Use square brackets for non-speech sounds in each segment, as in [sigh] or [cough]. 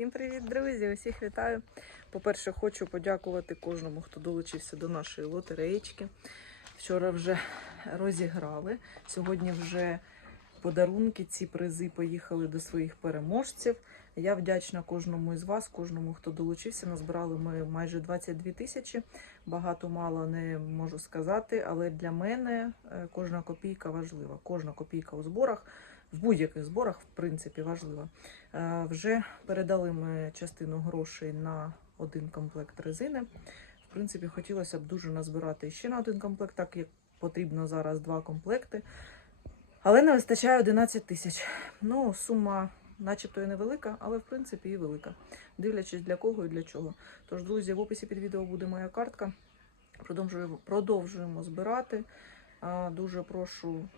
Всім привіт, друзі! Усіх вітаю. По-перше, хочу подякувати кожному, хто долучився до нашої лотереєчки. Вчора вже розіграли. Сьогодні вже подарунки, ці призи поїхали до своїх переможців. Я вдячна кожному із вас, кожному, хто долучився. Назбирали ми майже 22 тисячі. Багато мало не можу сказати, але для мене е, кожна копійка важлива. Кожна копійка у зборах, в будь-яких зборах, в принципі, важлива. Е, Вже передали ми частину грошей на один комплект резини. В принципі, хотілося б дуже назбирати ще на один комплект, так як потрібно зараз два комплекти. Але не вистачає 11 тисяч. Ну, сума, начебто, і невелика, але в принципі і велика. Дивлячись для кого і для чого. Тож, друзі, в описі під відео буде моя картка. Продовжуємо, продовжуємо збирати. Дуже прошу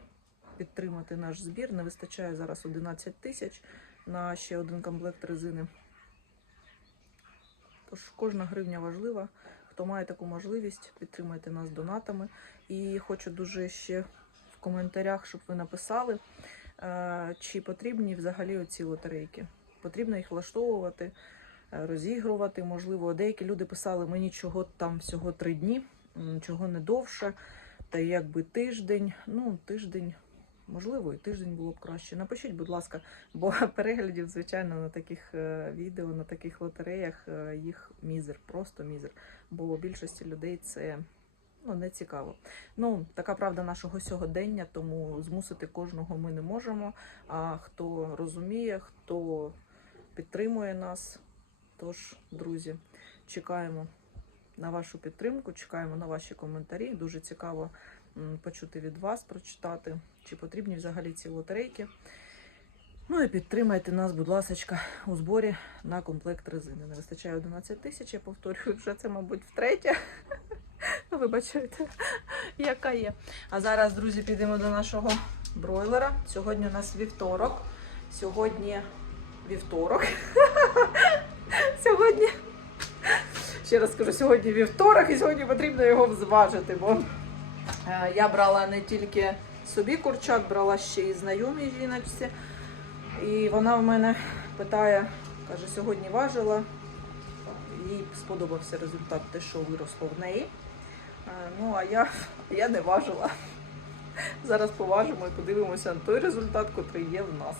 підтримати наш збір. Не вистачає зараз 11 тисяч на ще один комплект резини. Тож кожна гривня важлива. Хто має таку можливість, підтримайте нас донатами. І хочу дуже ще в коментарях, щоб ви написали, е, чи потрібні взагалі оці лотерейки. Потрібно їх влаштовувати, е, розігрувати. Можливо, деякі люди писали мені, чого там всього три дні, чого не довше, та якби тиждень. Ну, тиждень. Можливо, і тиждень було б краще. Напишіть, будь ласка, [laughs] бо переглядів, звичайно, на таких е, відео, на таких лотереях е, їх мізер, просто мізер. Бо більшості людей це ну, не цікаво. Ну, така правда нашого сьогодення, тому змусити кожного ми не можемо. А хто розуміє, хто підтримує нас. Тож, друзі, чекаємо на вашу підтримку, чекаємо на ваші коментарі. Дуже цікаво почути від вас, прочитати, чи потрібні взагалі ці лотерейки. Ну і підтримайте нас, будь ласка, у зборі на комплект резини. Не вистачає 11 тисяч, я повторюю, вже це, мабуть, втретє. [laughs] Ну, Вибачайте, [laughs] яка є. А зараз, друзі, підемо до нашого бройлера. Сьогодні у нас вівторок. Сьогодні вівторок. [laughs] Сьогодні. Ще раз скажу, сьогодні вівторок, і сьогодні потрібно його зважити, бо я брала не тільки собі курчат, брала ще й знайомій жіночці. І вона в мене питає, каже, сьогодні важила. Їй сподобався результат, те, що виросло в неї. Е, Ну, а я, [laughs] я не важила. Зараз поважимо і подивимося на той результат, який є в нас.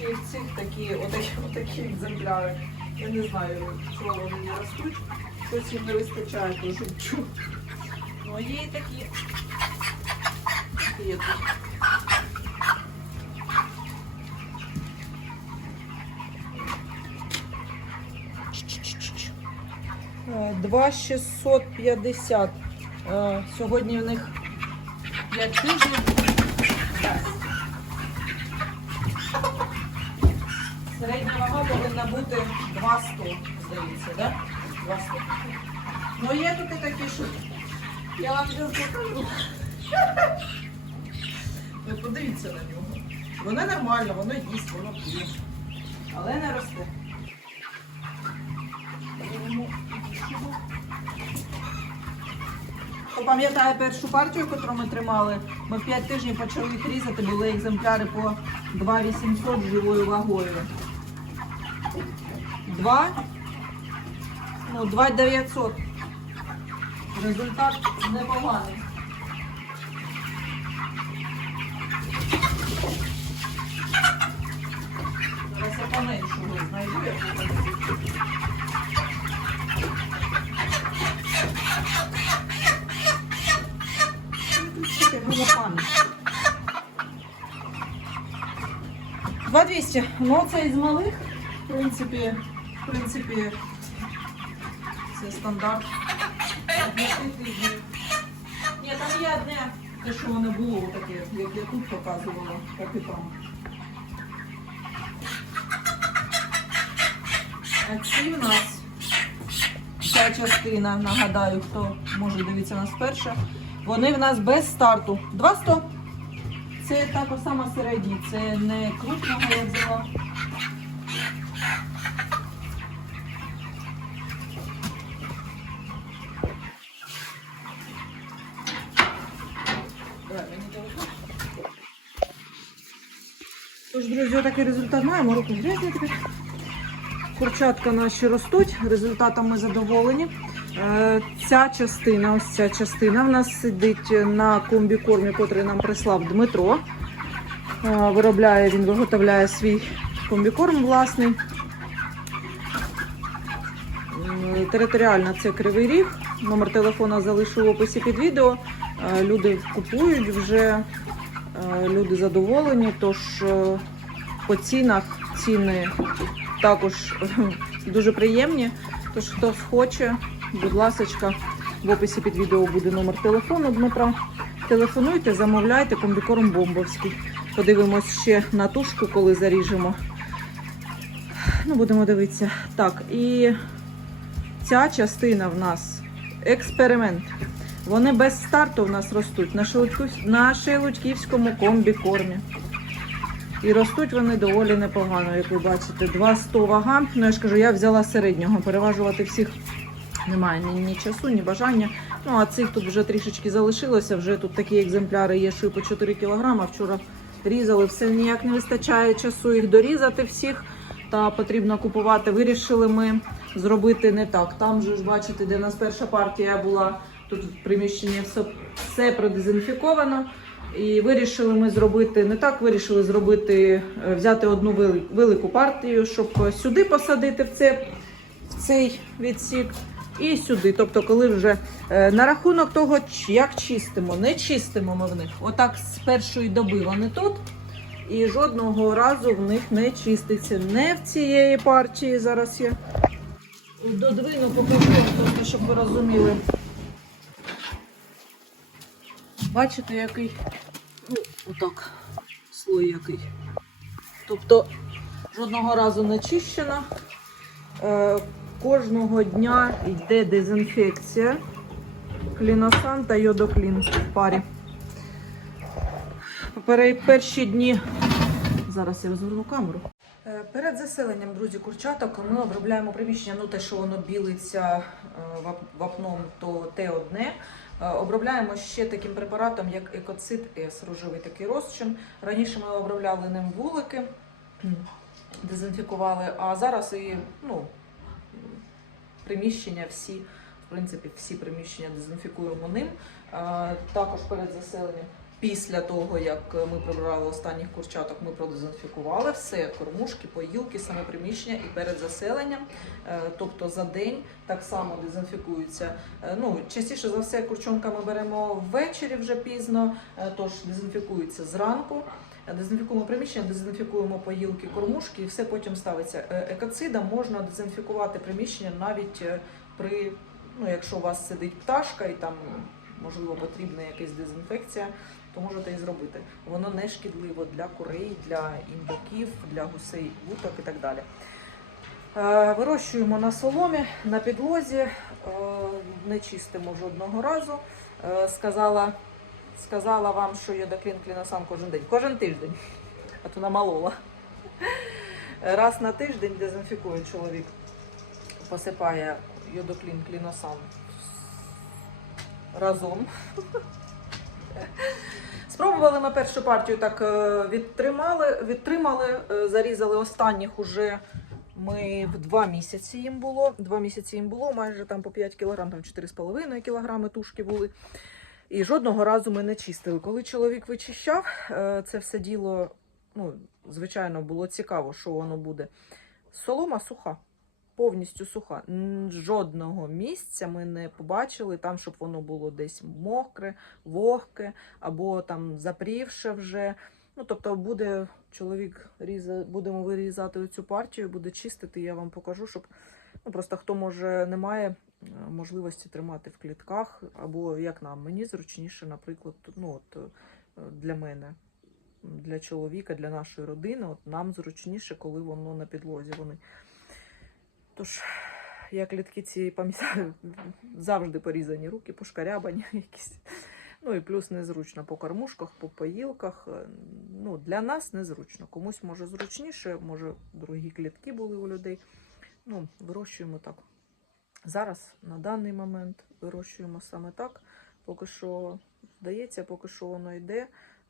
До в цих такі, отакі, отакі екземпляри. Я не знаю, чого вони не ростуть. Щось їм не вистачає до життю. Ну, є і такі. Є тут. Е, 2,650. Е, Сьогодні в них 5 тижнів. Середня вага повинна бути 2,100, здається, да? 2,100. Ну є тут такі, що я вам зараз покажу. Ви подивіться на нього. Воно нормально, воно їсть, воно п'є. Але не росте. Хто пам'ятає першу партію, яку ми тримали, ми в 5 тижнів почали їх різати, були екземпляри по 2800 з живою вагою. 2, ну, 2900. Результат непоганий. Зараз я поменшого знайду, як Два 200. Ну, це із малих, в принципі, в принципі, це стандарт. Ні, там є одне, те, що воно було таке, як я тут показувала, так і там. А ці в нас ця частина, нагадаю, хто може дивитися нас вперше. Вони в нас без старту. 200. Це також сама середня, це не крупного я взяла. Друзі, такий результат маємо. Руки грязні тепер. Курчатка наші ростуть, результатом ми задоволені. Е, Ця частина, ось ця частина в нас сидить на комбікормі, котрий нам прислав Дмитро. Е, Виробляє він, виготовляє свій комбікорм власний. Територіально це Кривий Ріг. Номер телефона залишу в описі під відео. Е, Люди купують вже, люди задоволені, тож по цінах ціни також дуже приємні. Тож, хто схоче, будь ласка, в описі під відео буде номер телефону Дмитра. Телефонуйте, замовляйте комбікорм бомбовський. Подивимось ще на тушку, коли заріжемо. Ну, будемо дивитися. Так, і ця частина в нас експеримент. Вони без старту в нас ростуть на Шелудьківському комбікормі. І ростуть вони доволі непогано, як ви бачите. 2,100 вага. Ну, я ж кажу, я взяла середнього. Переважувати всіх немає ні, ні часу, ні бажання. Ну, а цих тут вже трішечки залишилося. Вже тут такі екземпляри є, що по 4 кг. Вчора різали, все ніяк не вистачає часу їх дорізати всіх. Та потрібно купувати. Вирішили ми зробити не так. Там же ж бачите, де у нас перша партія була. Тут в приміщенні все, все продезінфіковано. І вирішили ми зробити не так. Вирішили зробити, е, взяти одну велику партію, щоб сюди посадити в, це, в цей відсік. І сюди. Тобто, коли вже е, на рахунок того, як чистимо, не чистимо ми в них. Отак з першої доби вони тут. І жодного разу в них не чиститься. Не в цієї партії. Зараз я додвину покажу, щоб ви розуміли. Бачите, який ну, отак, слой який. Тобто жодного разу не чищена. Е, кожного дня йде дезінфекція. Кліносан та йодоклін в парі. Перші дні. Зараз я розверну камеру. Е, Перед заселенням, друзі, курчаток ми обробляємо приміщення, ну те, що воно білиться е, вапном, то те одне. Е, Обробляємо ще таким препаратом, як екоцид С, рожевий такий розчин. Раніше ми обробляли ним вулики, дезінфікували, а зараз і ну, приміщення всі, в принципі, всі приміщення дезінфікуємо ним. Також перед заселенням, після того, як ми прибрали останніх курчаток, ми продезінфікували все, кормушки, поїлки, саме приміщення і перед заселенням, е, тобто за день так само дезінфікуються. Е, Ну, частіше за все, курчонка ми беремо ввечері вже пізно, е, тож дезінфікується зранку. Дезінфікуємо приміщення, дезінфікуємо поїлки, кормушки, і все потім ставиться. Екоцидом можна дезінфікувати приміщення навіть при, ну, якщо у вас сидить пташка і там можливо потрібна якась дезінфекція, то можете і зробити. Воно не шкідливо для курей, для індюків, для гусей, вуток і так далі. Е, Вирощуємо на соломі, на підлозі, е, не чистимо жодного разу. Е, Сказала, сказала вам, що йодоклін кліносан кожен день. Кожен тиждень, а то намалола. Раз на тиждень дезінфікує чоловік, посипає йодоклін кліносан разом. Спробували ми першу партію так е, відтримали, відтримали, е, зарізали останніх уже ми в два місяці їм було. Два місяці їм було, майже там по 5 кг, там 4,5 кг тушки були. І жодного разу ми не чистили. Коли чоловік вичищав, е, це все діло, ну, звичайно, було цікаво, що воно буде. Солома суха, повністю суха. Жодного місця ми не побачили там, щоб воно було десь мокре, вогке або там запрівше вже. Ну, тобто буде чоловік різа, будемо вирізати цю партію, буде чистити, я вам покажу, щоб ну, просто хто може не має е, можливості тримати в клітках, або як нам, мені зручніше, наприклад, ну, от, е, для мене, для чоловіка, для нашої родини, от нам зручніше, коли воно на підлозі. Вони. Тож, я клітки ці пам'ятаю, завжди порізані руки, пошкарябані якісь. Ну і плюс незручно по кормушках, по поїлках. Е, Ну, для нас незручно. Комусь може зручніше, може другі клітки були у людей. Ну, вирощуємо так. Зараз, на даний момент, вирощуємо саме так. Поки що вдається, поки що воно йде,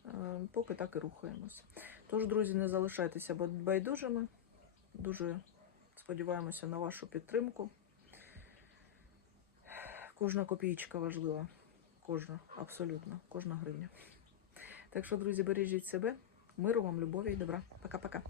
е, поки так і рухаємось. Тож, друзі, не залишайтеся байдужими. Дуже сподіваємося на вашу підтримку. Кожна копійка важлива. Кожна, абсолютно, кожна гривня. Так що, друзі, бережіть себе, миру вам, любові і добра. Пока-пока.